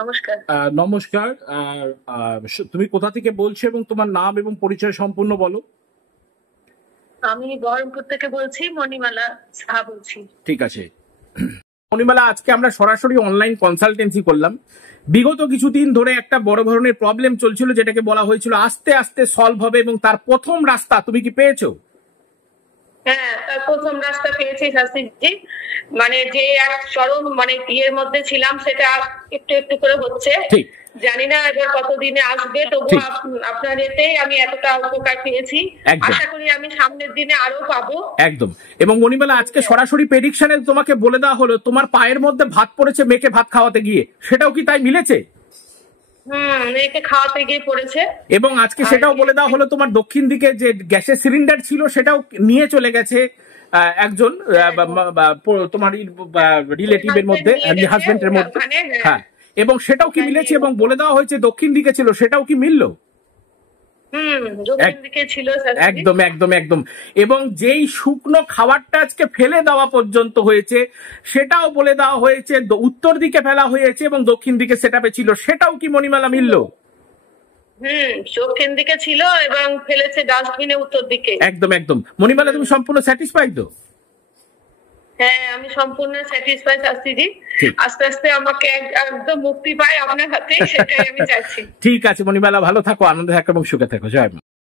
নমস্কার। নমস্কার। তুমি কোথা থেকে বলছো এবং তোমার নাম এবং পরিচয় সম্পূর্ণ বলো। আমি বহরমপুর থেকে বলছি, মণিমালা সাহা বলছি। ঠিক আছে মণিমালা, আজকে আমরা সরাসরি অনলাইন কনসালটেন্সি করলাম। বিগত কিছুদিন ধরে একটা বড় ধরনের প্রবলেম চলছিল, যেটাকে বলা হয়েছিল আস্তে আস্তে সলভ হবে, এবং তার প্রথম রাস্তা তুমি কি পেয়েছো? হ্যাঁ, তার প্রথম রাস্তা পেয়েছি শাস্ত্রীজি। মানে যে এক চরম ইয়ের মধ্যে ছিলাম, সেটা একটু একটু করে হচ্ছে। ঠিক। জানি না এবার কতদিনে আসবে, তবু আপনার এতেই আমি এতটা উপকার পেয়েছি। আশা করি আমি সামনের দিনে আরো পাবো। একদম। এবং মণিমালা, আজকে সরাসরি প্রেডিকশনে তোমাকে বলে দেওয়া হলো তোমার পায়ের মধ্যে ভাত পড়েছে মেয়েকে ভাত খাওয়াতে গিয়ে, সেটাও কি তাই মিলেছে? মেয়েকে খাওয়াতে গিয়ে পড়েছে। এবং আজকে সেটাও বলে দেওয়া হলো তোমার দক্ষিণ দিকে যে গ্যাসের সিলিন্ডার ছিল সেটাও নিয়ে চলে গেছে একজন তোমার রিলেটিভের মধ্যে, হাজবেন্ডের মধ্যে। হ্যাঁ, এবং সেটাও কি মিলেছে? এবং বলে দেওয়া হয়েছে দক্ষিণ দিকে ছিল, সেটাও কি মিললো? একদম একদম একদম। এবং যেই শুকনো খাবারটা আজকে ফেলে দেওয়া পর্যন্ত হয়েছে, সেটাও বলে দেওয়া হয়েছে উত্তর দিকে ফেলা হয়েছে এবং দক্ষিণ দিকে সেটাপে ছিল, সেটাও কি মণিমালা মিললো? দক্ষিণ দিকে ছিল এবং ফেলেছে ডাস্টবিনে উত্তর দিকে। একদম একদম। মণিমালা, তুমি সম্পূর্ণ স্যাটিসফাইড তো? হ্যাঁ, আমি সম্পূর্ণ স্যাটিসফাইড শাস্ত্রীজি। আস্তে আস্তে আমাকে একদম মুক্তি পাই আপনার হাতে, সেটাই আমি চাইছি। ঠিক আছে মণিমালা, ভালো থাকো, আনন্দে থাকো এবং সুখে থাকো। জয় মা।